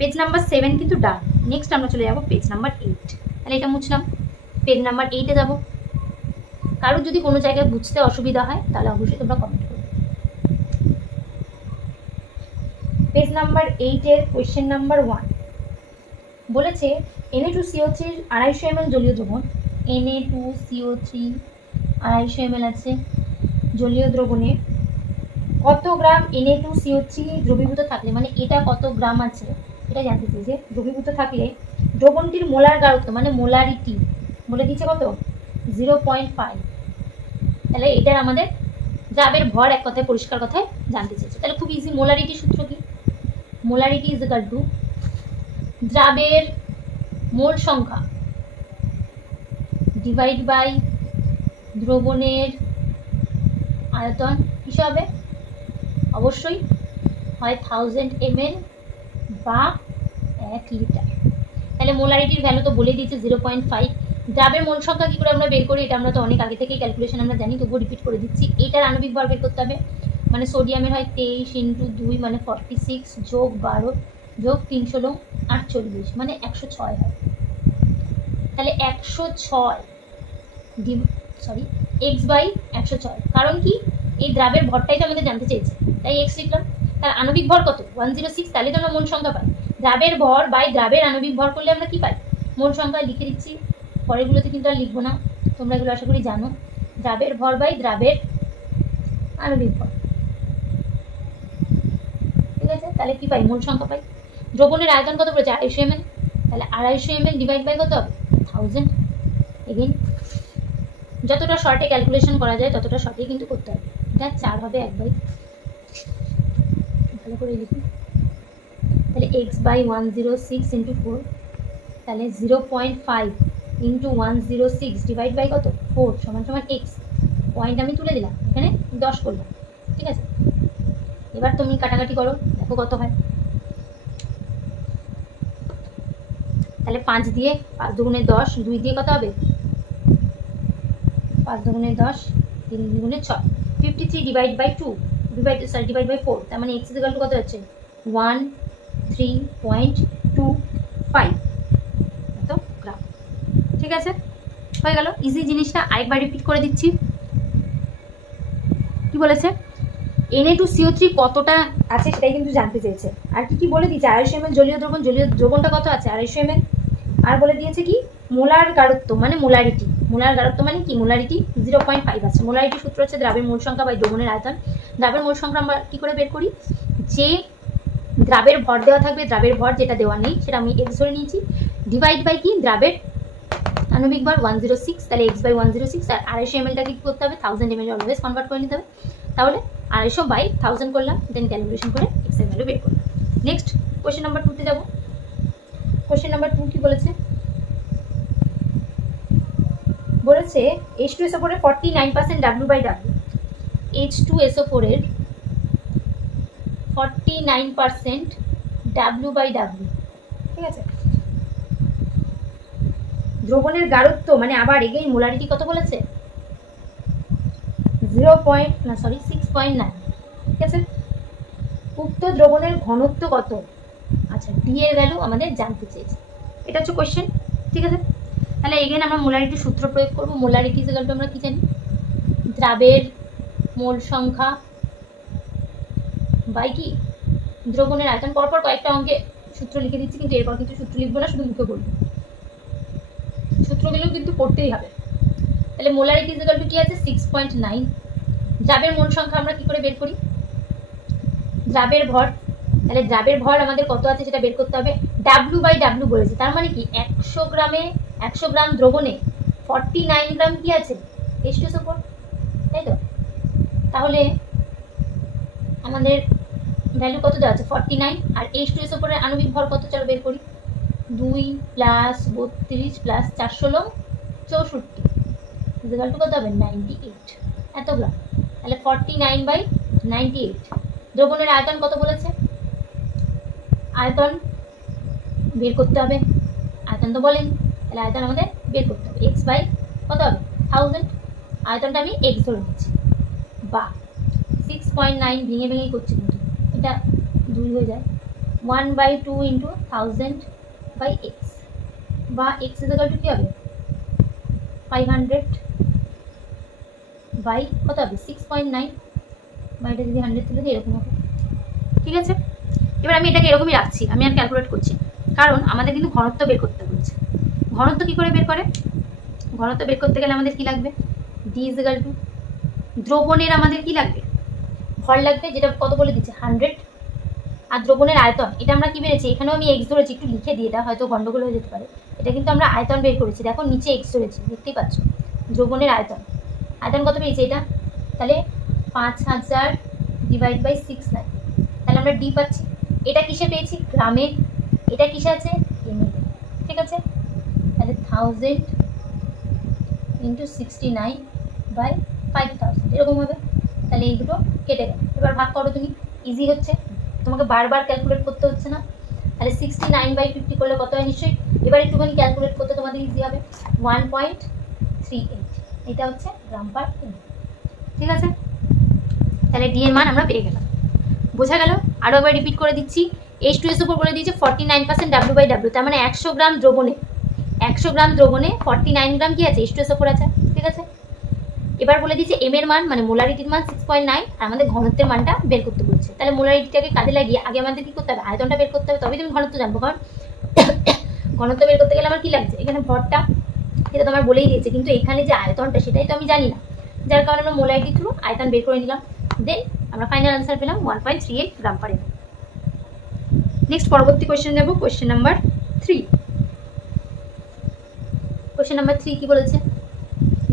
Page number 7 কিন্তু ডান। Next আমরা চলে যাবো পেজ নাম্বার 8। তাহলে এটা মুছলাম, পেজ নাম্বার 8-এ যাবো। কারোর যদি কোনো জায়গায় বুঝতে অসুবিধা হয় তাহলে অবশ্যই তোমরা কমেন্ট করবে। পেজ নাম্বার 8-এর কোয়েশ্চেন নাম্বার 1 বলেছে Na2CO3 250 ml জলীয় দ্রবণ, Na2CO3 250 ml আছে জলীয় দ্রবণে কত গ্রাম Na2CO3 দ্রবীভূত থাকলে, মানে এটা কত গ্রাম আছে এটা জানতে চাইছে। দ্রবীভূত থাকলে দ্রবণটির মোলার গাঢ়ত্ব মানে মোলারিটি বলে দিচ্ছে কত 0.5। তাহলে এটার আমাদের দ্রাবের ভর এক কথায় পরিষ্কার কথায় জানতে চাইছে। তাহলে খুব ইজি, মোলারিটি সূত্র কি, মোলারিটি ইজ ইকুয়াল টু দ্রাবের মোল সংখ্যা ডিভাইড বাই দ্রবণের আয়তন। কিসে হবে? অবশ্যই হয় 1000 ml বা 1 লিটার। তাহলে মোলারিটির ভ্যালু তো বলে দিয়েছে 0.5। দ্রাবের মোল সংখ্যা কী করে আমরা বের করি এটা আমরা তো অনেক আগে থেকেই ক্যালকুলেশন আমরা জানি, তবুও রিপিট করে দিচ্ছি। এটার আণবিক ভর বের করতে হবে, মানে সোডিয়ামের হয় 23 × 2 মানে 46 যোগ 12 যোগ 3 × 48 মানে 106 হয়। তাহলে 106 x/106, কারণ কি এই দ্রাবের ভরটাই তো আমাদের জানতে চেয়েছে, তাই x লিখলাম। তার আণবিক ভর কত 106, তাহলে তো আমরা মোল সংখ্যা পাই। দ্রাবের ভর বাই দ্রাবের আণবিক ভর করলে আমরা কি পাই? মোল সংখ্যা লিখে দিচ্ছি, পরেরগুলোতে কিন্তু আর লিখবো না, তোমরা এগুলো আশা করি জানো। দ্রাবের ভর বাই দ্রাবের আণবিক ভর, ঠিক আছে। তাহলে কি পাই? মোল সংখ্যা পাই। দ্রবণের আয়তন কত বলেছে 250 ml, তাহলে 250 ml ডিভাইড বাই কত হবে 1000। এগেইন যতটা শর্টে ক্যালকুলেশন করা যায় ততটা শর্টেই কিন্তু করতে হবে। এটা 4 হবে 1/, ভালো করে লিখি। তাহলে x/106 × 4, তাহলে 0.5 × 106 ডিভাইড বাই কত 4 সমান সমান x। পয়েন্ট আমি তুলে দিলাম, এখানে 10 করলাম, ঠিক আছে। এবার তুমি কাটাকাটি করো, দেখো কত হয়। তাহলে 5 দিয়ে 5 দুগুণে 10, 2 দিয়ে কত হবে 5 দুগুণে 10, 3 দুগুণে 6, 53 ডিভাইড বাই 2 ডিভাইড বাই 4, তার মানে x ইকুয়াল টু কত হচ্ছে 13.25 এত গ্রাম, ঠিক আছে। হয়ে গেল ইজি জিনিসটা। আরেকবার রিপিট করে দিচ্ছি। কি বলেছে? Na2CO3 কতটা আছে সেটাই কিন্তু জানতে চেয়েছে। আর কি কি বলে দিয়েছে? 250 ml জলীয় দ্রবণ, জলীয় দ্রবণটা কত আছে 250 ml। আর বলে দিয়েছে কি মোলার গাঢ়ত্ব মানে মোলারিটি, মোলার গাঢ়ত্ব মানে কি মোলারিটি 0.5 আছে। মোলারিটি সূত্র হচ্ছে দ্রাবের মোল সংখ্যা বাই দ্রবণের আয়তন। দ্রাবের মোল সংখ্যা আমরা কি করে বের করি? যে দ্রাবের ভর দেওয়া থাকবে, দ্রাবের ভর যেটা দেওয়া নেই সেটা আমি x ধরে নিয়েছি, ডিভাইড বাই কি দ্রাবের আণবিক ভর 106, তাহলে x/106। আর 250 mlটাকে কি করতে হবে 1000 ml অলওয়েজ কনভার্ট করে নিতে হবে। তাহলে 250/1000 করলাম, দেন ক্যালকুলেশন করে x এর ভ্যালু বের করলাম। নেক্সট কোয়েশ্চেন নাম্বার 2 তে যাব। কোয়েশ্চেন নাম্বার 2 কি বলেছে? বলেছে H2SO4 এর 49% W/W, H2SO4 এর 49% W/W, ঠিক আছে। দ্রবণের গাঢ়ত্ব মানে আবার এগেইন মোলারিটি কত বলেছে 6.9, ঠিক আছে। উক্ত দ্রবণের ঘনত্ব কত? আচ্ছা ডি এর ভ্যালু আমাদের জানতে চেয়েছে, এটা হচ্ছে কোয়েশ্চেন, ঠিক আছে। তাহলে এগেইন আমরা মোলারিটির সূত্র প্রয়োগ করব। মোলারিটি ইকুয়াল টু আমরা কি জানি? দ্রাবের মোল সংখ্যা বাই কি দ্রবণের আয়তন। পরপর কয়েকটা অঙ্কে সূত্র লিখে দিচ্ছি, কিন্তু এরপর কিছু সূত্র লিখবো না, শুধু মুখে বলবো। সূত্রগুলো কিন্তু পড়তেই হবে। তাহলে মোলারিটি ইকুয়াল টু কি আছে 6.9। দ্রাবের মোল সংখ্যা আমরা কি করে বের করি? দ্রাবের ভর, তাহলে দ্রাবের ভর আমাদের কত আছে সেটা বের করতে হবে। W/W বলেছে, তার মানে কি 100 গ্রাম দ্রবণে 49 গ্রাম কি আছে H2SO4, তাই তো। তাহলে আমাদের ভ্যালু কত দেওয়া আছে 49, আর H2SO4 এর আণবিক ভর কত চলো বের করি। 2 + 32 + 4 16 64 ইকুয়াল টু কত হবে 98 এত গ্রাম। তাহলে 49/98। দ্রবণের আয়তন কত বলেছে? আয়তন বের করতে হবে, আয়তন তো বলেন, তাহলে আয়তন আমাদের বের করতে হবে। x বাই কত হবে 1000, আয়তনটা আমি x ধরে নিচ্ছি, বা 6.9 ভেঙে করছি কিন্তু এটা 2 হয়ে যায়, 1/2 ইন্টু 1000 বাই এক্স, বা এক্স ইজ ইকুয়াল টু কী হবে 500 বাই কত হবে 6.9, বা এটা যদি 100 তুলে দিই এরকম হবে। ঠিক আছে, এবার আমি এটাকে এরকমই রাখছি, আমি আর ক্যালকুলেট করছি, কারণ আমাদের কিন্তু ঘনত্ব বের করতে বলছে। ঘনত্ব কী করে বের করে? ঘনত্ব বের করতে গেলে আমাদের কি লাগবে, ডি ইজ ইকুয়াল টু দ্রবণের আমাদের কি লাগবে, ভর লাগবে, যেটা কত বলে দিচ্ছে 100, আর দ্রবণের আয়তন, এটা আমরা কি বেরেছি, এখানেও আমি এক্স ধরেছি, একটু লিখে দিই, এটা হয়তো গন্ডগোল হয়ে যেতে পারে। এটা কিন্তু আমরা আয়তন বের করেছি, দেখো নিচে এক্স ধরেছি, দেখতেই পাচ্ছ। দ্রবণের আয়তন, আয়তন কত পেয়েছি এটা, তাহলে 5000 ডিভাইড বাই 6/9, তাহলে আমরা ডি পাচ্ছি। এটা কিসে পেয়েছি, গ্রামে, এটা কিসে আছে, এমএ। ঠিক আছে, তাহলে 1000 ইন্টু 69 বাই 5000 এরকম হবে। তাহলে এই দুটো কেটে গেল। এবার ভাগ করো তুমি, ইজি হচ্ছে, তোমাকে বারবার ক্যালকুলেট করতে হচ্ছে না। তাহলে 69/50 করলে কত হয় নিশ্চয়ই, এবার একটুখানি ক্যালকুলেট করতে তোমাদের ইজি হবে, 1.38, এটা হচ্ছে গ্রাম পার এম। ঠিক আছে, তাহলে ডি এর মান আমরা পেয়ে গেলাম। বোঝা গেল? আরও একবার রিপিট করে দিচ্ছি, H2S উপর বলে দিয়েছে 49% W/W, তার মানে 100 গ্রাম দ্রবণে 49 গ্রাম কি আছে, H2S উপর আছে। ঠিক আছে, এবার বলে দিয়েছে এম এর মান মানে মোলারিটির মান 6.9, আর আমাদের ঘনত্বের মানটা বের করতে বলছে। তাহলে মোলারিটিটাকে কাজে লাগিয়ে আগে আমাদের কি করতে হবে, আয়তনটা বের করতে হবে, তবেই তুমি ঘনত্ব জানবো। কারণ ঘনত্ব বের করতে গেলে আমার কি লাগছে, এখানে ভরটা, এটা তোমার বলেই দিয়েছে, কিন্তু এখানে যে আয়তনটা সেটাই তো আমি জানি না, যার কারণে আমরা মোলারিটি থ্রু আয়তন বের করে নিলাম, দেন আমরা ফাইনাল আনসার পেলাম 1.38 গ্রাম পার এম। নেক্সট পরবর্তী কোয়েশ্চেন নেব, কোয়েশ্চেন নাম্বার 3। কোয়েশ্চেন নাম্বার 3 কি বলেছে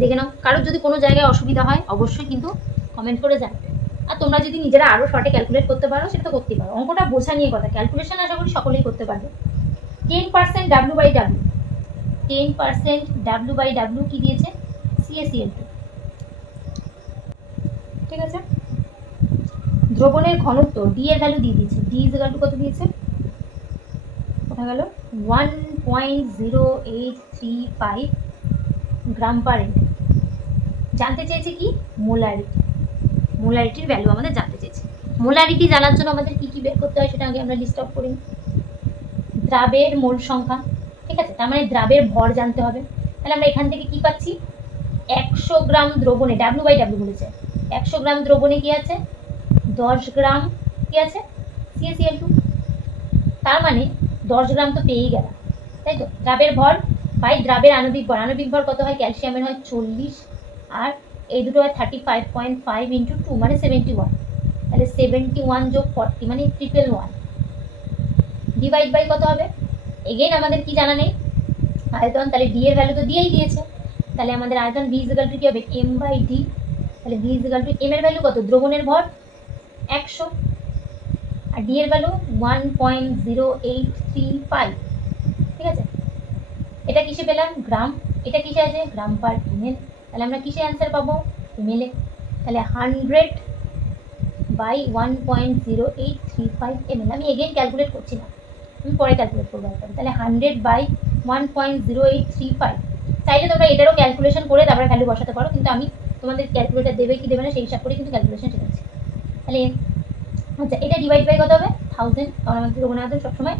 দেখে নাও। কারোর যদি কোনো জায়গায় অসুবিধা হয় অবশ্যই কিন্তু কমেন্ট করে জানাবে, আর তোমরা যদি নিজেরা আরও শর্টে ক্যালকুলেট করতে পারো সেটা তো করতেই পারো। অঙ্কটা বোঝা নিয়ে কথা, ক্যালকুলেশন আশা করি সকলেই করতে পারবে। 10% W/W, 10% W/W কি দিয়েছে, CaCl2। ঠিক আছে, দ্রবণের ঘনত্ব ডি এর ভ্যালু দিয়ে দিয়েছে, ডি ইজ ইকুয়াল টু কত দিয়েছে, কোথায় গেল, 1.0835 গ্রাম পার এম। জানতে চেয়েছে কি, মোলারিটি, মোলারিটির ভ্যালু আমাদের জানতে চেয়েছে। মোলারিটি জানার জন্য আমাদের কি কি বের করতে হয় সেটা আগে আমরা লিস্ট আউট করি। দ্রাবের মোল সংখ্যা, ঠিক আছে, তার মানে দ্রাবের ভর জানতে হবে। তাহলে আমরা এখান থেকে কি পাচ্ছি, 100 গ্রাম দ্রবণে, W/W বলেছে, 100 গ্রাম দ্রবণে কি আছে, 10 গ্রাম কি আছে, CaCl2, তার মানে 10 গ্রাম তো পেয়েই গেল, তাই তো। দ্রাবের ভর বাই দ্রাবের আণবিক ভর, আণবিক ভর কত হয়, ক্যালসিয়ামের হয় 40, আর এই দুটো হয় 35.5 ইন্টু 2 মানে 71, তাহলে 71 যোগ 40 মানে 111, ডিভাইড বাই কত হবে, এগেইন আমাদের কি জানা নেই, আয়তন, তাহলে ডি এর ভ্যালু তো দিয়েই দিয়েছে, তাহলে আমাদের আয়তন V ইজ ইকুয়াল টু কি হবে, M/D, তাহলে V is equal to M এর ভ্যালু কত, দ্রবণের ভর 100, আর ডি এর ভ্যালু 1.0835। ঠিক আছে, এটা কিসে পেলাম, গ্রাম, এটা কিসে আছে, গ্রাম পার ml, তাহলে আমরা কিসে অ্যান্সার পাবো, ml এ। তাহলে 100 বাই 1.0835 ml, আমি এগেইন ক্যালকুলেট করছি না, আমি পরে ক্যালকুলেট করবো একবার। তাহলে 100 বাই 1.0835, চাইলে তোমরা এটারও ক্যালকুলেশন করে তারপরে ভ্যালু বসাতে পারো, কিন্তু আমি তোমাদের ক্যালকুলেটার দেবে কি দেবে না সেই হিসাব করে কিন্তু ক্যালকুলেশন শেখাচ্ছি। তাহলে আচ্ছা, এটা ডিভাইড বাই কত হবে, 1000, কারণ আমাদের দ্রবণের আয়তন সবসময়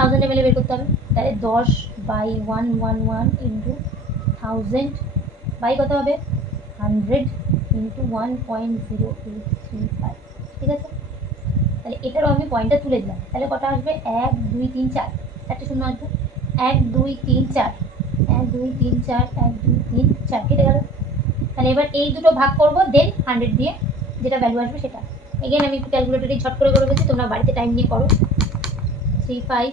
1000 ml বের করতে হবে। তাহলে 10 বাই 111 ইন্টু 1000 বাই কত হবে, 100 ইন্টু 1.0835। ঠিক আছে, তাহলে এটারও আমি পয়েন্টটা তুলে দিলাম, তাহলে কটা আসবে, 1 2 3 4, 4টে শূন্য আসবে, 1 2 3 4, 1 2 3 4, 1 2 3 4 কেটে গেল। তাহলে এবার এই দুটো ভাগ করবো, দেন 100 দিয়ে যেটা ভ্যালু আসবে সেটা। এগেন আমি একটু ক্যালকুলেটরে ঝট করে গেছি, তোমরা বাড়িতে টাইম নিয়ে করো। 35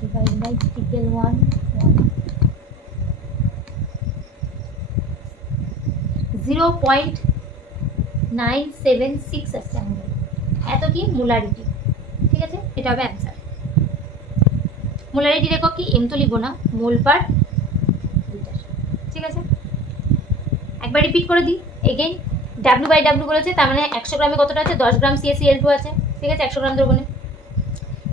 ডিভাইড বাই 111 0.976 আসছে আমাদের, এত কি মোলারিটি। ঠিক আছে, এটা হবে অ্যান্সার। মোলারিটি রেখো কি, এম তো লিখবো না, মোল পার লিটার। ঠিক আছে, একবার রিপিট করে দিই এগেইন, W/W বলেছে, তার মানে 100 গ্রামে কতটা আছে, 10 গ্রাম CaCl2 আছে। ঠিক আছে, 100 গ্রাম দ্রবণে।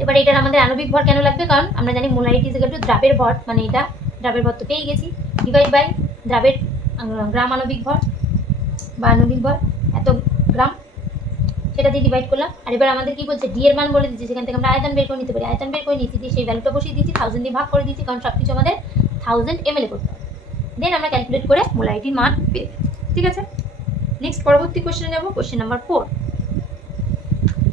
এবার এটার আমাদের আণবিক ভর কেন লাগবে, কারণ আমরা জানি মোলারিটি ইজ ইকুয়াল টু দ্রাবের ভর, মানে এটা দ্রাবের ভর তো পেয়ে গেছি, ডিভাইড বাই দ্রাবের গ্রাম আণবিক ভর বা আণবিক ভর এত গ্রাম, সেটা দিয়ে ডিভাইড করলাম। আর এবার আমাদের কি বলছে, ডি এর মান বলে দিচ্ছে, সেখান থেকে আমরা আয়তন বের করে নিতে পারি। আয়তন বের করে নিয়েছি, দিয়ে সেই ভ্যালুটা বসিয়ে দিয়েছি, 1000 দিয়ে ভাগ করে দিয়েছি, কারণ সব কিছু আমাদের 1000 ml করতে হবে। দেন আমরা ক্যালকুলেট করে মোলারিটির মান পেয়ে যাবো। ঠিক আছে, নেক্সট পরবর্তী কোশ্চেনে যাবো, কোশ্চেন নাম্বার 4।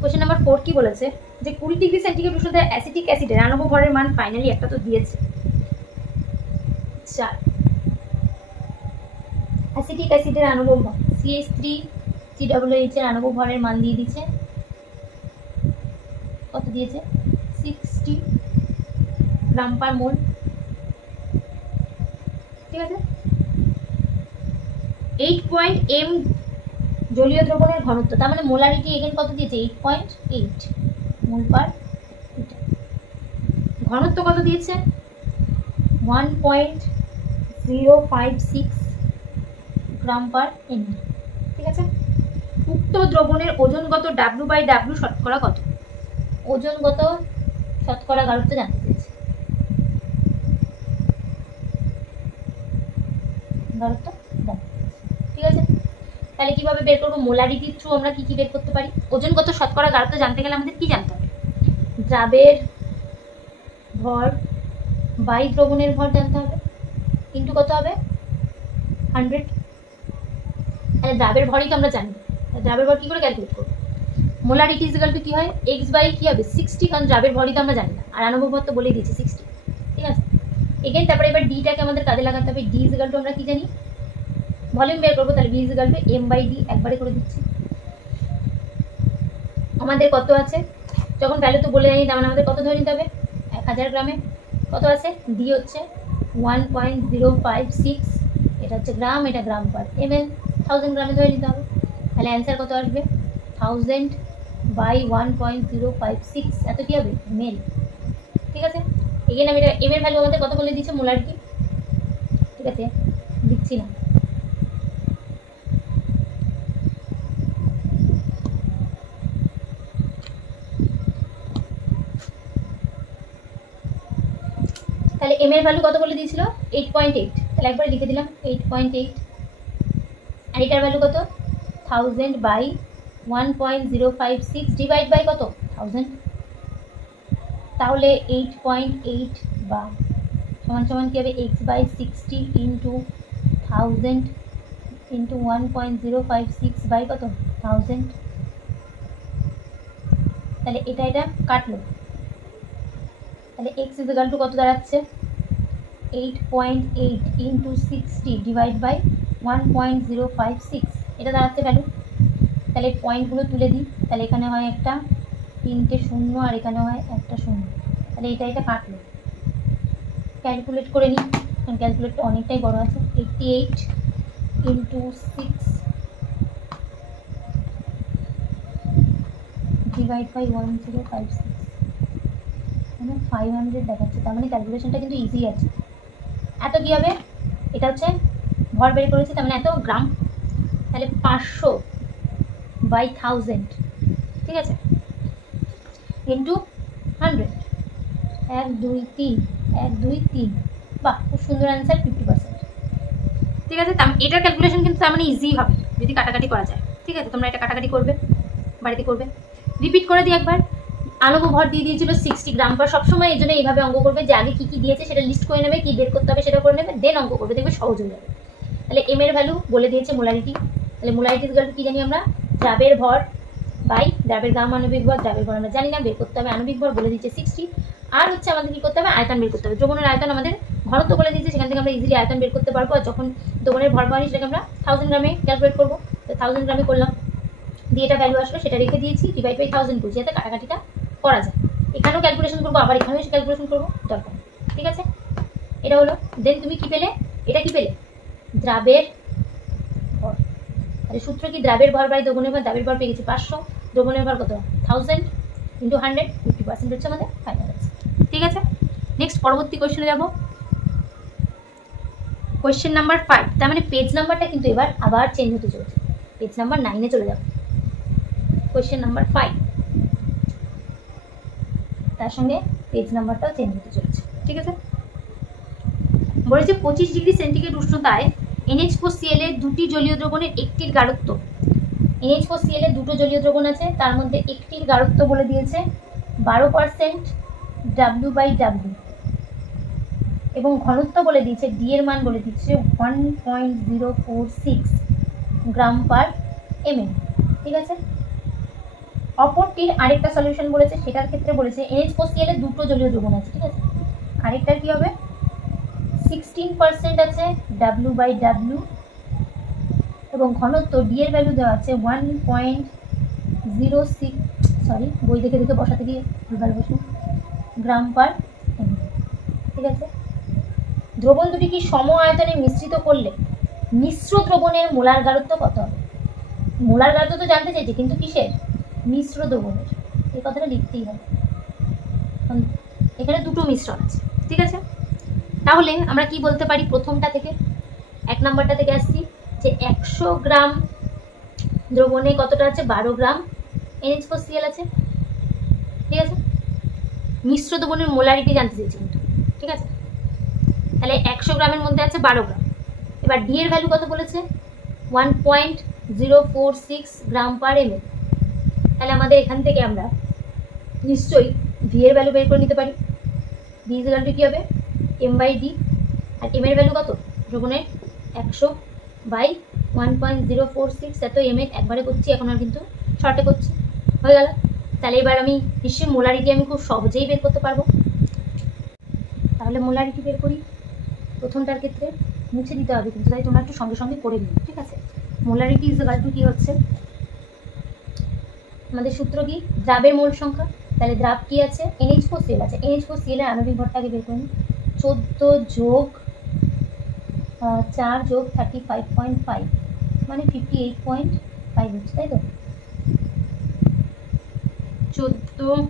কোশ্চেন নাম্বার 4 কি বলেছে, যে 20 ডিগ্রি সেন্টিগ্রেড উষ্ণতায় অ্যাসিটিক অ্যাসিডের আণবিক ভরের মান ফাইনালি একটা তো দিয়েছে 4। অ্যাসিটিক অ্যাসিডের আণবিক ভর CH3COOH এর আণবিক ভরের মান দিয়ে দিচ্ছে, কত দিয়েছে, 60 গ্রাম পার মোল। ঠিক আছে, 8 m জলীয় দ্রবণের ঘনত্ব, তার মানে মোলারিটি এখানে কত দিয়েছে, 8.8 মোল পার লিটার। ঘনত্ব কত দিয়েছে, 1.056 গ্রাম পার ml। ঠিক আছে, উক্ত দ্রবণের ওজনগত W/W শতকরা কত, ওজনগত শতকরা গাঢ়ত্ব জানতে চেয়েছে, গাঢ়ত্ব জানতে চেয়েছে। ঠিক আছে, তাহলে কিভাবে বের করবো, মোলারিটির থ্রু আমরা কি কি বের করতে পারি। ওজনগত শতকরা গাঢ়ত্ব জানতে গেলে আমাদের কি জানতে হবে, দ্রাবের ভর বাই দ্রবণের ভর জানতে হবে, কিন্তু কত হবে 100। তাহলে দ্রাবের ভরই তো আমরা জানি, দ্রাবের ভর কি করে ক্যালকুলেট করবো, মোলারিটি ইজ ইকুয়াল টু কি হয়, x বাই কি হবে 60, কারণ দ্রাবের ভরই তো আমরা জানি না, আর আণবিক ভর তো বলেই দিয়েছি 60। ঠিক আছে, এগেন তারপরে এবার ডিটাকে আমাদের কাজে লাগাতে হবে। ডি ইজ ইকুয়াল টু আমরা কি জানি, ভলিউম বের করবো, তাহলে V is equal two m/d, একবারে করে দিচ্ছি। আমাদের কত আছে, যখন ভ্যালু তো বলে জানি, তার মানে আমাদের কত ধরে নিতে হবে, 1000 গ্রামে কত আছে, ডি হচ্ছে 1.056, এটা হচ্ছে গ্রাম, এটা গ্রাম পার ml, 1000 গ্রামে ধরে নিতে হবে। তাহলে অ্যান্সার কত আসবে, 1000/1.056, এত কি হবে মেল। ঠিক আছে, এগেন আমি এটা এম এর ভ্যালু আমাদের কত বলে দিচ্ছে, মোলারিটি। ঠিক আছে, দিচ্ছি না, তাহলে এম এর ভ্যালু কত বলে দিয়েছিল, 8.8, তাহলে একবার লিখে দিলাম 8.8। আর এটার ভ্যালু কত, 1000/1.056 ডিভাইড বাই কত, 1000। তাহলে 8.8 বা সমান সমান কি হবে, x/60 ইন্টু 1000 ইন্টু 1.056 বাই কত, 1000। তাহলে এটা কাটলো, তাহলে x ইজ ইকুয়াল টু কত দাঁড়াচ্ছে, 8.8 ইন্টু 60 ডিভাইড বাই 1.056, এটা দাঁড়াচ্ছে ভ্যালু। তাহলে পয়েন্টগুলো তুলে দিই, তাহলে এখানে হয় একটা 3টে শূন্য, আর এখানে হয় একটা শূন্য, তাহলে এটা কাটলো। ক্যালকুলেট করে নিই, কারণ ক্যালকুলেটটা অনেকটাই বড় আছে। 88 ইন্টু 6 ডিভাইড বাই 1056, 500 দেখাচ্ছে, তার মানে ক্যালকুলেশনটা কিন্তু ইজি আছে। এত কি হবে, এটা হচ্ছে ভর বের করেছি, তার মানে এত গ্রাম, তাহলে 500/1000। ঠিক আছে, ইন্টু 100, 1 2 3 1 2 3, বাহ খুব সুন্দর অ্যান্সার, 50%। ঠিক আছে, এটার ক্যালকুলেশন কিন্তু তার মানে ইজি হবে যদি কাটাকাটি করা যায়। ঠিক আছে, তোমরা এটা কাটাকাটি করবে, বাড়িতে করবে। রিপিট করে দিই একবার, আণবিক ভর দিয়ে দিয়েছিল 60 গ্রাম পার, সবসময় এই জন্য এইভাবে অঙ্ক করবে, যে আগে কী কী দিয়েছে সেটা লিস্ট করে নেবে, কী বের করতে হবে সেটা করে নেবে, দেন অঙ্ক করবে, দেখবে সহজ হয়ে যাবে। তাহলে এম এর ভ্যালু বলে দিয়েছে মোলারিটি, তাহলে মোলারিটি ইজ ইকুয়াল টু কী জানি আমরা, দ্রাবের ভর বাই দ্রাবের গ্রাম আণবিক ভর, দ্রাবের ভর আমরা জানি না, বের করতে হবে আণবিক ভর বলে দিচ্ছে 60, আর হচ্ছে আমাদের কী করতে হবে, আয়তন বের করতে হবে। দ্রবণের আয়তন আমাদের ঘনত্ব বলে দিয়েছে, সেখান থেকে আমরা ইজিলি আয়তন বের করতে পারবো। আর যখন দ্রবণের ভর পাওয়া সেটাকে আমরা 1000 গ্রামে ক্যালকুলেট করবো, তো 1000 গ্রামে করলাম, দিয়ে এটা ভ্যালু আসলো, সেটা রেখে দিয়েছি, ডিভাইড বাই 1000 করছি, যাতে কাটাকাটিটা করা যায়। এখানেও ক্যালকুলেশন করবো, আবার এখানেও এসে ক্যালকুলেশন করবো, দরকার। ঠিক আছে, এটা হলো। দেন তুমি কি পেলে, এটা কি পেলে, দ্রাবের ভর। তাহলে সূত্র কি, দ্রাবের ভর বাই দ্রবণের ভর, দ্রাবের ভর পেয়ে গেছি 500, দ্রবণের ভর কত 1000 ইন্টু 100, 50% হচ্ছে আমাদের ফাইনাল আছে। ঠিক আছে, নেক্সট পরবর্তী কোয়েশ্চেনে যাব, কোয়েশ্চেন নাম্বার 5। তার মানে পেজ নাম্বারটা কিন্তু এবার আবার চেঞ্জ হতে চলেছে, পেজ নাম্বার 9-এ চলে যাব। কোয়েশ্চেন নাম্বার 5, তার সঙ্গে পেজ নাম্বারটাও চেঞ্জ হতে চলেছে। ঠিক আছে, বলেছে 25 ডিগ্রি সেন্টিগ্রেড উষ্ণতায় NH4Cl এর দুটি জলীয় দ্রবণের একটির গাঢ়ত্ব NH4Cl এর দুটো জলীয় দ্রবণ আছে, তার মধ্যে একটির গাঢ়ত্ব বলে দিয়েছে 12% W/W এবং ঘনত্ব বলে দিয়েছে, ডি এর মান বলে দিচ্ছে 1.046 গ্রাম পার ml। ঠিক আছে, অপরটির আরেকটা সলিউশন বলেছে, সেটার ক্ষেত্রে বলেছে NH4Cl এর দুটো জলীয় দ্রবণ আছে। ঠিক আছে, আরেকটার কি হবে 16% আছে W/W এবং ঘনত্ব ডি এর ভ্যালু দেওয়া আছে 1.06, সরি বই দেখে দেখে বসাতে গিয়ে ভুলভাল বসে, গ্রাম পার ml। ঠিক আছে, দ্রবণ দুটি কি সম আয়তনে মিশ্রিত করলে মিশ্র দ্রবণের মোলার গাঢ়ত্ব কত হবে? মোলার গাঢ়ত্ব তো জানতে চাইছে, কিন্তু কিসের? মিশ্র দ্রবণের। এই কথাটা লিখতেই হবে, এখানে দুটো মিশ্রণ আছে। ঠিক আছে, তাহলে আমরা কি বলতে পারি প্রথমটা থেকে, 1 নম্বরটা থেকে আসছি যে 100 গ্রাম দ্রবণে কতটা আছে? 12 গ্রাম NH4Cl আছে। ঠিক আছে, মিশ্র দ্রবণের মোলারিটি জানতে চেয়েছি কিন্তু। ঠিক আছে, তাহলে 100 গ্রামের মধ্যে আছে 12 গ্রাম। এবার ডি এর ভ্যালু কত বলেছে? 1.046 গ্রাম পার ml। তাহলে আমাদের এখান থেকে আমরা নিশ্চয়ই ভি এর ভ্যালু বের করে নিতে পারি। ভি ইজ ইকুয়াল টু কি হবে? m/d, আর m এর ভ্যালু কত? দ্রবণের 100/1.046, এত ml একবারে করছি, এখন আর কিন্তু শর্টে করছি, হয়ে গেল। তাহলে এবার আমি নিশ্চয়ই মোলারিটি আমি খুব সহজেই বের করতে পারবো। তাহলে মোলারিটি বের করি। প্রথমটার ক্ষেত্রে মুছে দিতে হবে কিন্তু, তাই তোমরা একটু সঙ্গে সঙ্গে করে নিও। ঠিক আছে, মোলারিটি ইজ ইকুয়াল টু কি হচ্ছে আমাদের সূত্র কি? দ্রাবের মোল সংখ্যা। তাহলে দ্রাব কি আছে? NH4Cl আছে। NH4Cl এর আণবিক ভরটাকে বের করুন, 14 যোগ 4 যোগ 35.5 মানে 58.5 হচ্ছে, তাই তো? 14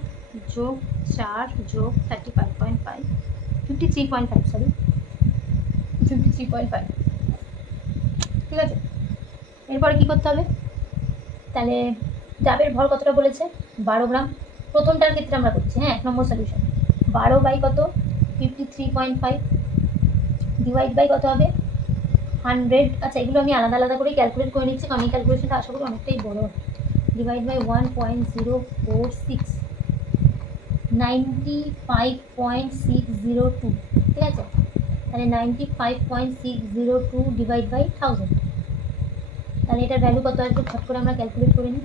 যোগ 4 যোগ 35.5 53.5, সরি 53.5। ঠিক আছে, এরপরে কি করতে হবে? তাহলে ডাবের ভর কতটা বলেছে? 12 গ্রাম। প্রথমটার ক্ষেত্রে আমরা করছি, হ্যাঁ 1 নম্বর সলিউশন। 12 বাই কত? 53.5 ডিভাইড বাই কত হবে? 100। আচ্ছা, এগুলো আমি আলাদা আলাদা করে ক্যালকুলেট করে নিচ্ছি, কারণ এই ক্যালকুলেশনটা আশা করি অনেকটাই বড়। Divide by 1.046 95.602। ঠিক আছে, তাহলে 95.602 ডিভাইড বাই 1000। তাহলে এটার ভ্যালু কত আসবে? ফট করে আমরা ক্যালকুলেট করে নিই।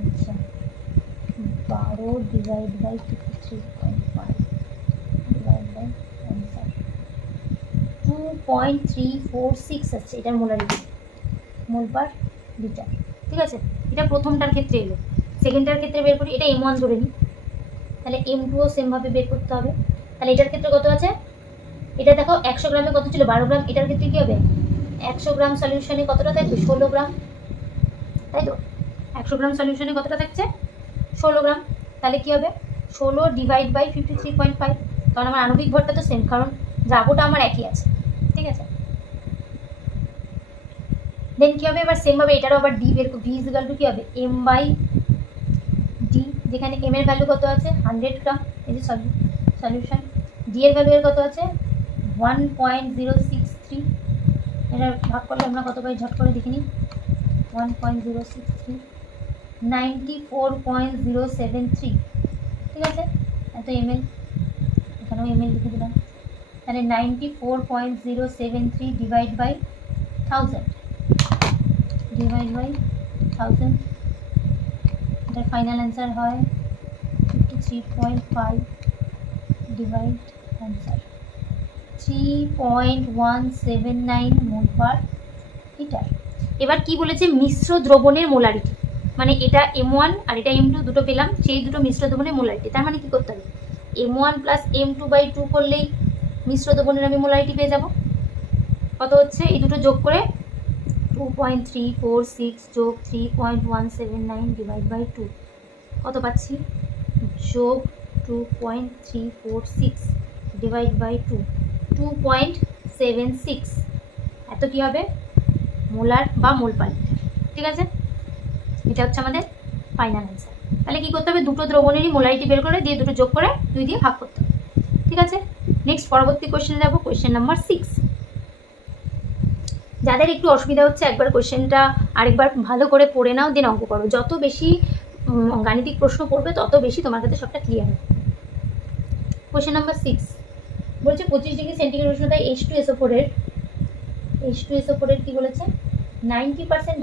আচ্ছা, 12 ডিভাইড বাই 53.5 ডিভাইড বাই 2.346 আসছে এটার মোলারিটি, মোল পার লিটার। ঠিক আছে, এটা প্রথমটার ক্ষেত্রে এলো। সেকেন্ডটার ক্ষেত্রে বের করি, এটা M1 ধরে নিই। তাহলে M2ও সেমভাবে বের করতে হবে। তাহলে এটার ক্ষেত্রে কত আছে? এটা দেখো 100 গ্রামে কত ছিল? 12 গ্রাম। এটার ক্ষেত্রে কী হবে? 100 গ্রাম সলিউশনে কতটা থাকবে? 16 গ্রাম, তাই তো? 100 গ্রাম সলিউশনে কতটা থাকছে? 16 গ্রাম। তাহলে কী হবে? 16 ডিভাইড বাই 53.5, কারণ আমার আণবিক ভরটা তো সেম, কারণ দ্রাবটা আমার একই আছে। ঠিক আছে, দেন কী হবে? এবার সেমভাবে এটারও আবার ডি বের ভি ইজ ইকুয়াল টু কী হবে? m/d, যেখানে m এর ভ্যালু কত আছে? 100 গ্রাম। এই যে সলিউশন। ডি এর ভ্যালু কত আছে? 1.063। এটা ভাগ করলে আমরা কত পাই ঝট করে দেখে নিই। 1.063 94.073। ঠিক আছে, এত ml, এখানেও ml লিখে দিলাম। তাহলে 94.073 ডিভাইড বাই 1000 ডিভাইড বাই 1000, এটার ফাইনাল অ্যান্সার হয় 53.5 ডিভাইড অ্যান্সার 3.179 মোল পার লিটার। এবার কি বলেছে? মিশ্র দ্রবণের মোলারিটি, মানে এটা M1 আর এটা M2 দুটো পেলাম, সেই দুটো মিশ্র দ্রবণের মোলারিটি। তার মানে কি করতে হবে? M1 প্লাস M2/2 করলেই মিশ্র দ্রবণের আমি মোলারিটি পেয়ে যাব। কত হচ্ছে? এই দুটো যোগ করে 2.346 যোগ 3.179 ডিভাইড বাই 2 কত পাচ্ছি? যোগ 2.346 ডিভাইড বাই 2.76, এত কি হবে? মোলার বা মোল পার লিটার। ঠিক আছে, এটা হচ্ছে আমাদের ফাইনাল অ্যান্সার। তাহলে কি করতে হবে? দুটো দ্রবণেরই মোলারিটি বের করে দিয়ে দুটো যোগ করে 2 দিয়ে ভাগ করতে হবে। ঠিক আছে, নেক্সট পরবর্তী কোয়েশ্চেনে যাবো, কোয়েশ্চেন নাম্বার 6। যাদের একটু অসুবিধা হচ্ছে একবার কোয়েশ্চেনটা আরেকবার ভালো করে পড়ে নাও, দেন অঙ্ক করো। যত বেশি গাণিতিক প্রশ্ন পড়বে তত বেশি তোমার কাছে সবটা ক্লিয়ার হবে। কোয়েশ্চেন নাম্বার 6 বলছে 25 ডিগ্রি সেন্টিগ্রেড উষ্ণতায় H2SO4 এর কি বলেছে 90%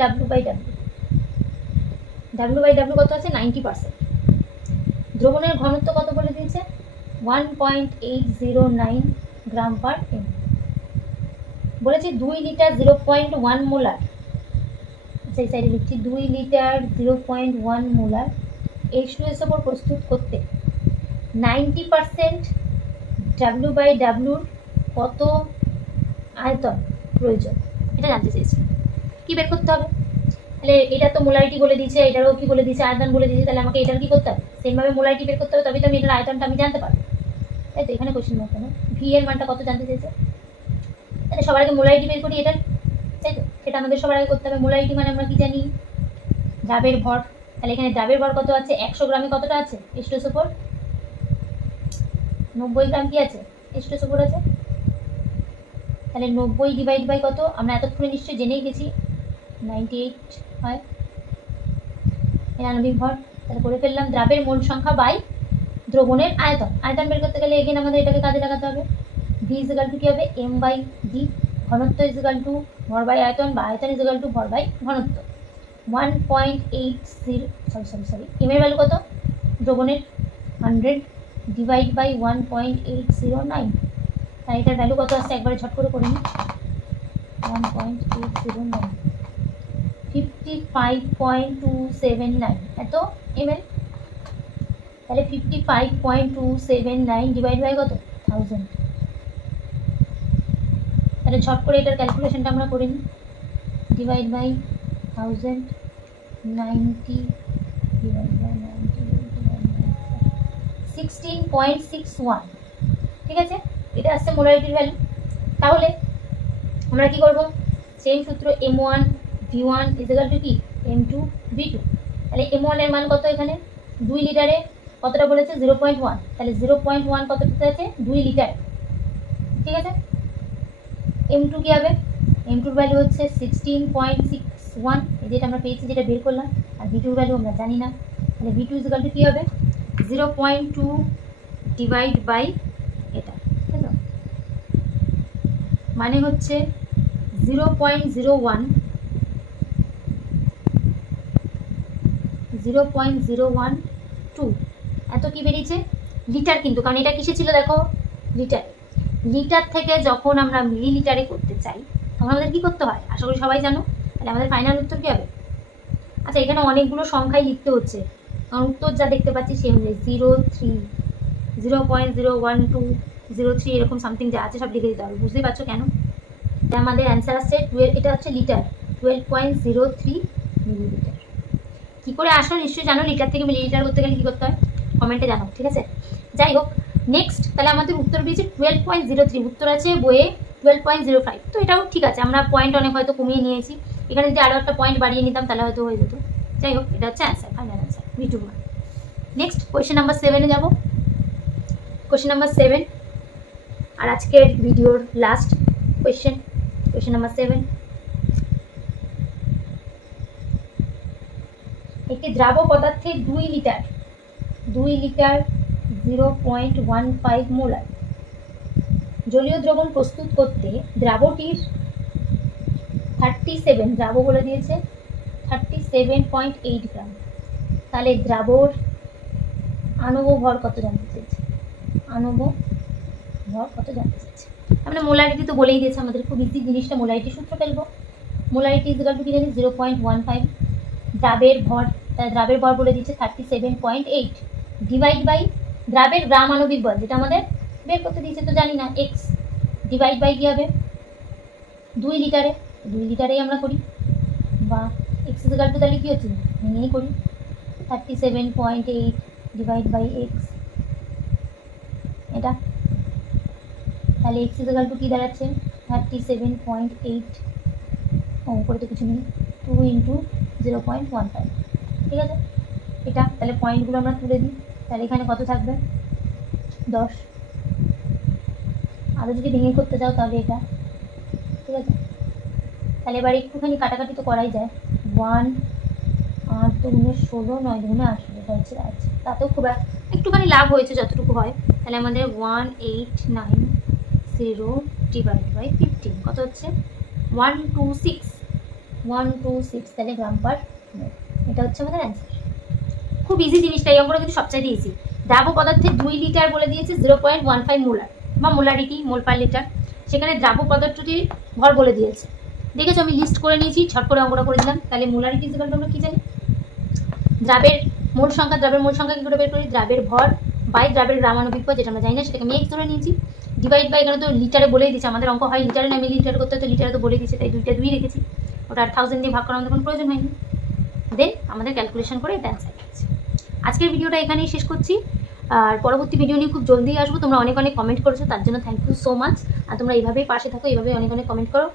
W/W কত আছে 90%। দ্রবণের ঘনত্ব কত বলে দিয়েছে 1.809 গ্রাম পার এম। বলেছে 2 লিটার 0.1 মোলার, সেই সাইডে লিখছি 2 লিটার 0.1 মোলার H2SO4 প্রস্তুত করতে 90% W/W কত আয়তন প্রয়োজন, এটা জানতে চেয়েছি। কি বের করতে হবে? তাহলে এটা তো মোলারিটি বলে দিয়েছে, এটারও কি বলে দিয়েছে আয়তন বলে দিয়েছে, তাহলে আমাকে এটার কি করতে হবে সেমভাবে মোলারিটি বের করতে হবে, তবে তো আমি এটার আয়তনটা আমি জানতে পারবো, তাই তো। এখানে কোশ্চেন মার্ক কেন? ভি এর মানটা কত জানতে চেয়েছে, তাহলে সবার আগে মোলারিটি বের করি এটার, তাই তো। সেটা আমাদের সবার আগে করতে হবে। মোলারিটি মানে আমরা কি জানি দ্রাবের ভর, তাহলে এখানে দ্রাবের ভর কত আছে 100 গ্রামে কতটা আছে H2SO4 90 গ্রাম কি আছে H2SO4 আছে, তাহলে 90 ডিভাইড বাই কত আমরা এতক্ষণে নিশ্চয়ই জেনেই গেছি 98 হয় এর আণবিক ভর। তাহলে করে ফেললাম দ্রাবের মোল সংখ্যা বাই দ্রবণের আয়তন। আয়তন বের করতে গেলে এগেন আমাদের এটাকে কাজে লাগাতে হবে। ভি ইজিক্যাল টু কি হবে m/d, ঘনত্ব ইজিক্যাল টু ভর বাই আয়তন বা আয়তন ইজিক্যাল টু ভর বাই ঘনত্ব। 1.80 সরি এম এর ভ্যালু কত দ্রবণের 100 ডিভাইড বাই 1.809, তাই এটার ভ্যালু কত আসছে একবারে ঝট করে করে নিই 1.809 55.279 এত ml, তাহলে 55.279 ডিভাইড বাই কত 1000, তাহলে ঝট করে এটার ক্যালকুলেশনটা আমরা করে নিই ডিভাইড বাই 1000 90 ডিভাইড বাই 16.61, ঠিক আছে। এটা আসছে মোলারিটির ভ্যালু। তাহলে আমরা কি করব সেম সূত্র m1 v1 ইকুয়াল টু কি m2 v2, তাহলে m1 এর মান কত এখানে 2 লিটারে কতটা বলেছে 0.1, তাহলে 0.1 কতটা আছে 2 লিটার, ঠিক আছে। m2 কি হবে m2 এর ভ্যালু হচ্ছে 16.61, যেটা আমরা পেয়েছি যেটা বের করলাম, আর v2 এর ভ্যালু আমরা জানি না, তাহলে v2 ইকুয়াল টু কি হবে 0.2 ডিভাইড বাই এটা, ঠিক আছে, মানে হচ্ছে 0.012 এত কি বেরিয়েছে লিটার, কিন্তু কারণ এটা কিসে ছিল দেখো লিটার। লিটার থেকে যখন আমরা মিলিলিটারে করতে চাই তখন আমাদের কি করতে হয় আশা করি সবাই জানো, তাহলে আমাদের ফাইনাল উত্তর কি হবে। আচ্ছা এখানে অনেকগুলো সংখ্যাই লিখতে হচ্ছে, কারণ উত্তর যা দেখতে পাচ্ছি সে অনুযায়ী 0.01203 এরকম সামথিং যা আছে সব লিখে দিতে হবে, বুঝতেই পারছো কেন। আমাদের অ্যান্সার আসছে 12, এটা হচ্ছে লিটার 12.03 মিলিলিটার। কী করে আসো নিশ্চয়ই জানো, লিটার থেকে মিলিলিটার করতে গেলে কী করতে হয় কমেন্টে জানাও, ঠিক আছে। যাই হোক নেক্সট, তাহলে আমাদের উত্তর দিয়েছে 12.03, উত্তর আছে বইয়ে 12.05, তো এটাও ঠিক আছে, আমরা পয়েন্ট অনেক হয়তো কমিয়ে নিয়েছি, এখানে যদি আরও একটা পয়েন্ট বাড়িয়ে নিতাম তাহলে হয়তো হয়ে যেত। যাই হোক এটা হচ্ছে অ্যান্সার, ফাইনাল অ্যান্সার v2 মান। নেক্সট কোয়েশ্চেন নাম্বার 7-এ যাব। কোয়েশ্চেন নাম্বার 7 আর আজকের ভিডিওর লাস্ট কোয়েশ্চেন নাম্বার 7। একটি দ্রাব্য পদার্থে 2 লিটার 0.15 মোলার জলীয় দ্রবণ প্রস্তুত করতে দ্রাবটির 37, দ্রাব্য বলে দিয়েছে 37.8 গ্রাম, তাহলে দ্রাবর আণব ভর কত জানতে চেয়েছে, আণব ভর কত জানতে চেয়েছে। আমরা মোলারিটি তো বলেই দিয়েছে আমাদের, খুব ইজি জিনিসটা, মোলারিটি সূত্র ফেলবো। মোলারিটি ইজ ইকুয়াল টু কি জানি 0.15, দ্রাবের ভর, তাই দ্রাবের ভর বলে দিচ্ছে 37.8 ডিভাইড বাই দ্রাবের গ্রাম আণবিক বল যেটা আমাদের বের করতে দিয়েছে তো জানি না এক্স, ডিভাইড বাই কী হবে 2 লিটারে, 2 লিটারেই আমরা করি, বা এক্স ইজ ইকুয়াল টু তাহলে কী হচ্ছে ভেঙেই করি 37.8 ডিভাইড বাই এক্স, এটা তাহলে এক্স ইজ ইকুয়াল টু কী দাঁড়াচ্ছে 37.8, করে তো কিছু নেই 2 ইন্টু 0.15, ঠিক আছে। এটা তাহলে পয়েন্টগুলো আমরা তুলে দিই, তাহলে এখানে কত থাকবে 10, আরও যদি ভেঙে করতে চাও তাহলে এটা, ঠিক আছে। তাহলে এবার একটুখানি কাটাকাটি তো করাই যায়। 1 8 2 16 9 2 18 হয়েছে। আচ্ছা, তাতেও খুব একটুখানি লাভ হয়েছে যতটুকু হয়। তাহলে আমাদের 1890 ডিভাইড বাই 15 কত হচ্ছে 126 তাহলে গ্রাম পার মোল। এটা হচ্ছে আমাদের অ্যান্সার। খুব ইজি জিনিসটা, এই অঙ্কটা কিন্তু সবচাইতে ইজি। দ্রাব্য পদার্থের 2 লিটার বলে দিয়েছে 0.15 মোলার বা মোলারিটি, মোল পার লিটার। সেখানে দ্রাব্য পদার্থটির ভর বলে দিয়েছে। দেখেছো আমি লিস্ট করে নিয়েছি, ছট করে অঙ্কটা করে দিলাম। তাহলে মোলারিটি ইকুয়াল টু আমরা কি জানি, দ্রাবের মোল সংখ্যা। দ্রাবের মোল সংখ্যা কি করে বের করি, দ্রাবের ভর বাই দ্রাবের গ্রামাণবিক ভর, যেটা আমরা জানি না সেটাকে আমি এক্স ধরে নিয়েছি, ডিভাইড বাই, এখানে তো লিটারে বলেই দিচ্ছে, আমাদের অঙ্ক হয় লিটারে না মিলিলিটারে করতে, তো লিটারে তো বলে দিচ্ছে, তাই 2 রেখেছি। ওটা আর 1000 দিয়ে ভাগ করার আমাদের কোনো প্রয়োজন হয়নি। দেন আমাদের ক্যালকুলেশন করে এটা অ্যান্সার হচ্ছে। আজকের ভিডিওটা এখানেই শেষ করছি, আর পরবর্তী ভিডিও নিয়ে খুব জলদি আসবো। তোমরা অনেক কমেন্ট করেছো, তার জন্য থ্যাংক ইউ সো মাচ। আর তোমরা এইভাবেই পাশে থাকো, এইভাবেই অনেক কমেন্ট করো।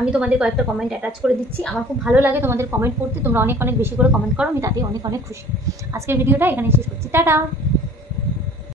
আমি তোমাদের কয়েকটা কমেন্ট অ্যাটাচ করে দিচ্ছি। আমার খুব ভালো লাগে তোমাদের কমেন্ট পড়তে, তোমরা অনেক বেশি করে কমেন্ট করো, আমি তাতেই অনেক খুশি। আজকের ভিডিওটা এখানেই শেষ করছি, টাটা।